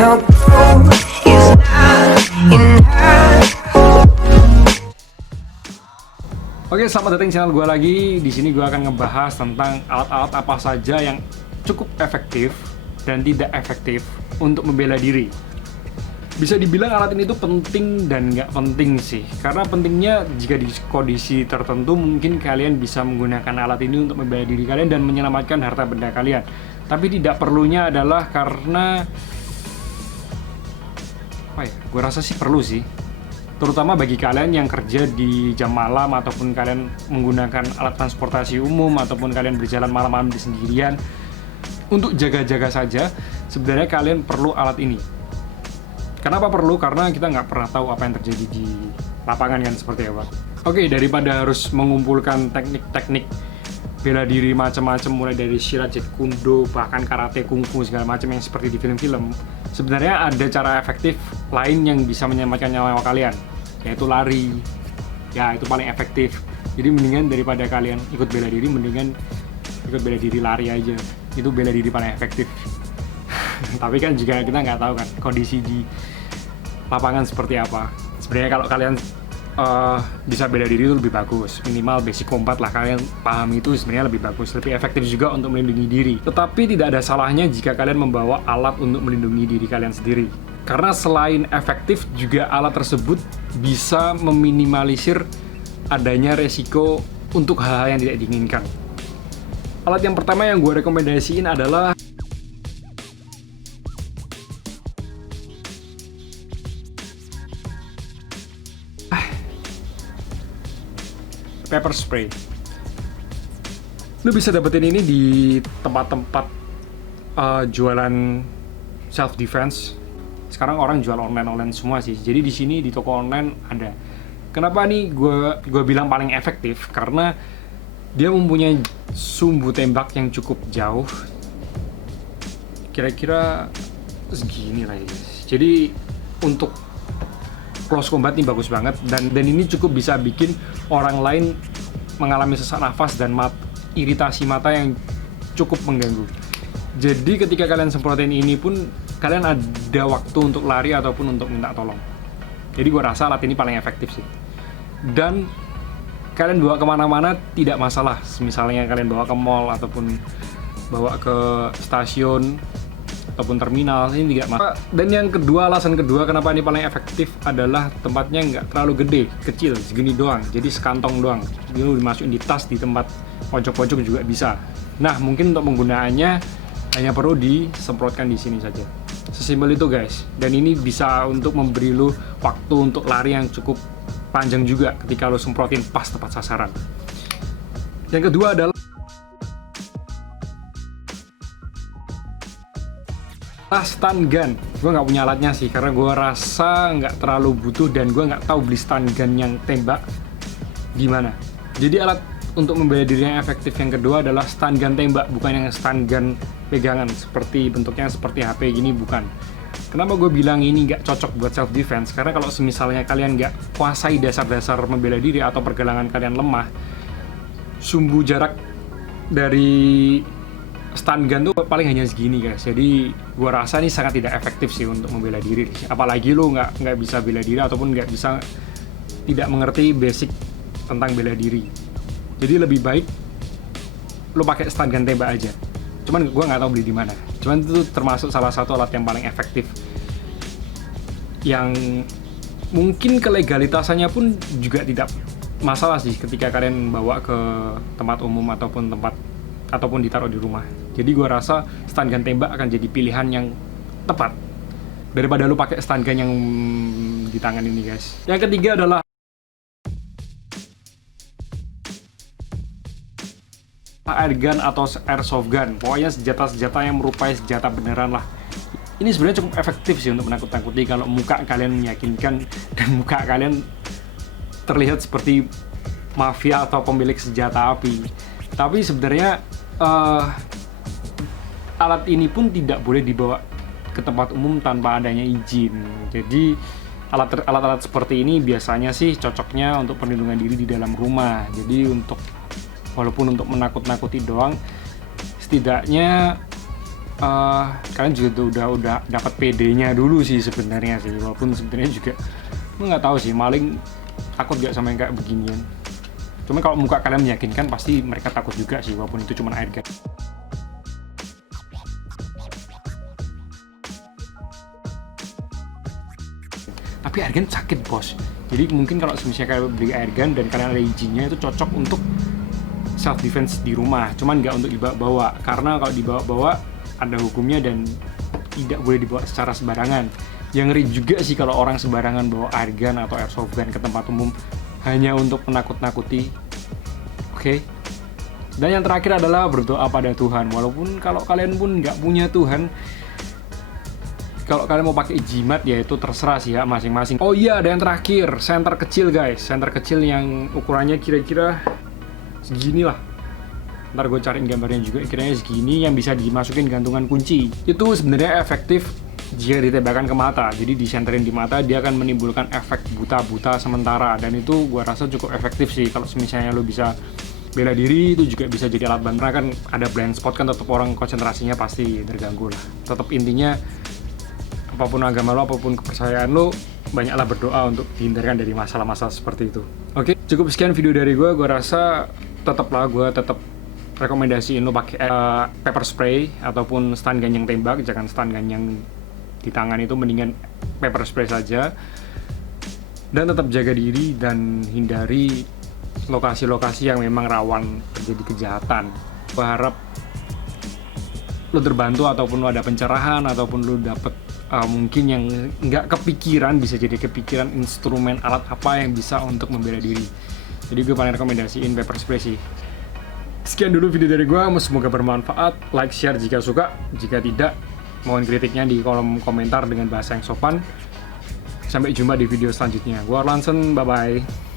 no gold is not enough. Oke, selamat datang di channel gue lagi. Di sini gue akan ngebahas tentang alat-alat apa saja yang cukup efektif dan tidak efektif untuk membela diri. Bisa dibilang alat ini tuh penting dan nggak penting sih. Karena pentingnya jika di kondisi tertentu mungkin kalian bisa menggunakan alat ini untuk membela diri kalian dan menyelamatkan harta benda kalian. Tapi tidak perlunya adalah karena apa ya? Gue rasa sih perlu sih. Terutama bagi kalian yang kerja di jam malam ataupun kalian menggunakan alat transportasi umum ataupun kalian berjalan malam-malam di sendirian, untuk jaga-jaga saja sebenarnya kalian perlu alat ini. Kenapa perlu? Karena kita nggak pernah tahu apa yang terjadi di lapangan kan seperti apa. Oke, daripada harus mengumpulkan teknik-teknik bela diri macam-macam mulai dari silat, jeet kune do, bahkan karate, kungfu segala macam yang seperti di film-film, sebenarnya ada cara efektif lain yang bisa menyelamatkan nyawa kalian, yaitu lari. Ya, itu paling efektif. Jadi mendingan daripada kalian ikut bela diri, mendingan ikut bela diri lari aja. Itu bela diri paling efektif. Tapi kan juga kita nggak tahu kan kondisi di lapangan seperti apa. Sebenarnya kalau kalian bisa bela diri itu lebih bagus, minimal basic combat lah, kalian paham itu sebenarnya lebih bagus, lebih efektif juga untuk melindungi diri. Tetapi tidak ada salahnya jika kalian membawa alat untuk melindungi diri kalian sendiri, karena selain efektif juga alat tersebut bisa meminimalisir adanya resiko untuk hal-hal yang tidak diinginkan. Alat yang pertama yang gue rekomendasiin adalah pepper spray. Lu bisa dapetin ini di tempat-tempat jualan self defense. Sekarang orang jual online semua sih. Jadi di sini di toko online ada. Kenapa nih gue bilang paling efektif? Karena dia mempunyai sumbu tembak yang cukup jauh. Kira-kira segini lah ya guys. Jadi untuk close combat ini bagus banget, dan ini cukup bisa bikin orang lain mengalami sesak nafas dan iritasi mata yang cukup mengganggu. Jadi ketika kalian semprotin ini pun kalian ada waktu untuk lari ataupun untuk minta tolong. Jadi gue rasa alat ini paling efektif sih. Dan kalian bawa kemana-mana tidak masalah. Misalnya kalian bawa ke mall ataupun bawa ke stasiun ataupun terminal, ini tidak masalah. Dan yang kedua, alasan kedua kenapa ini paling efektif adalah tempatnya nggak terlalu gede, kecil, segini doang, jadi sekantong doang. Jadi lu dimasukin di tas, di tempat pojok-pojok juga bisa. Nah, mungkin untuk penggunaannya hanya perlu disemprotkan di sini saja. Sesimpel itu guys. Dan ini bisa untuk memberi lu waktu untuk lari yang cukup panjang juga ketika lu semprotin pas tepat sasaran. Yang kedua adalah stun gun. Gue nggak punya alatnya sih, karena gue rasa nggak terlalu butuh dan gue nggak tahu beli stun gun yang tembak gimana. Jadi alat untuk membela diri yang efektif yang kedua adalah stun gun tembak, bukan yang stun gun pegangan seperti bentuknya seperti HP gini, bukan. Kenapa gue bilang ini nggak cocok buat self defense? Karena kalau misalnya kalian nggak kuasai dasar-dasar membela diri atau pergelangan kalian lemah, sumbu jarak dari stun gun tuh paling hanya segini guys. Jadi gue rasa ini sangat tidak efektif sih untuk membela diri. Apalagi lu nggak bisa bela diri ataupun tidak mengerti basic tentang bela diri. Jadi lebih baik lu pakai stun gun tembak aja. Cuman gue nggak tahu beli di mana. Cuman itu termasuk salah satu alat yang paling efektif, yang mungkin kelegalitasnya pun juga tidak masalah sih ketika kalian bawa ke tempat umum ataupun ditaruh di rumah. Jadi gue rasa stun gun tembak akan jadi pilihan yang tepat daripada lu pakai stun gun yang di tangan ini guys. Yang ketiga adalah air gun atau airsoft gun. Pokoknya senjata-senjata yang merupakan senjata beneran lah. Ini sebenarnya cukup efektif sih untuk menakut-nakuti kalau muka kalian meyakinkan dan muka kalian terlihat seperti mafia atau pemilik senjata api. Tapi sebenarnya alat ini pun tidak boleh dibawa ke tempat umum tanpa adanya izin. Jadi alat-alat seperti ini biasanya sih cocoknya untuk perlindungan diri di dalam rumah. Jadi walaupun untuk menakut-nakuti doang, setidaknya kalian juga tuh udah dapat PD-nya dulu sih sebenarnya sih, walaupun sebenarnya juga gue nggak tahu sih, maling takut gak sama yang kayak beginian. Cuman kalau muka kalian meyakinkan pasti mereka takut juga sih, walaupun itu cuma airgun. Tapi airgun sakit bos, jadi mungkin kalau misalnya kalian beli airgun dan kalian ada izinnya, itu cocok untuk self defense di rumah, cuman nggak untuk dibawa-bawa, karena kalau dibawa-bawa ada hukumnya dan tidak boleh dibawa secara sembarangan. Yang ngeri juga sih kalau orang sembarangan bawa airgun atau airsoft gun ke tempat umum hanya untuk menakut-nakuti. Oke. Dan yang terakhir adalah berdoa pada Tuhan. Walaupun kalau kalian pun nggak punya Tuhan, kalau kalian mau pakai jimat ya itu terserah sih ya masing-masing. Oh iya, ada yang terakhir, senter kecil guys, senter kecil yang ukurannya kira-kira segini lah. Ntar gue cariin gambarnya juga, kiranya segini, yang bisa dimasukin gantungan kunci. Itu sebenarnya efektif jika ditembakkan ke mata. Jadi disenterin di mata, dia akan menimbulkan efek buta-buta sementara, dan itu gue rasa cukup efektif sih. Kalau misalnya lo bisa bela diri, itu juga bisa jadi alat bantu. Karena kan ada blind spot kan, tetap orang konsentrasinya pasti terganggu lah. Tetap intinya, apapun agama lo, apapun kepercayaan lo, banyaklah berdoa untuk dihindarkan dari masalah-masalah seperti itu. Oke, cukup sekian video dari gue rasa gue tetap rekomendasiin lo pakai pepper spray ataupun stun gun yang tembak. Jangan stun gun yang di tangan, itu mendingan pepper spray saja. Dan tetap jaga diri dan hindari lokasi-lokasi yang memang rawan terjadi kejahatan. Gue harap lo terbantu, ataupun lo ada pencerahan, ataupun lo dapet mungkin yang nggak kepikiran, bisa jadi kepikiran instrumen alat apa yang bisa untuk membela diri. Jadi gue paling rekomendasiin pepper spray sih. Sekian dulu video dari gue, semoga bermanfaat. Like, share jika suka, jika tidak mohon kritiknya di kolom komentar dengan bahasa yang sopan. Sampai jumpa di video selanjutnya. Gue Orlansen, bye bye.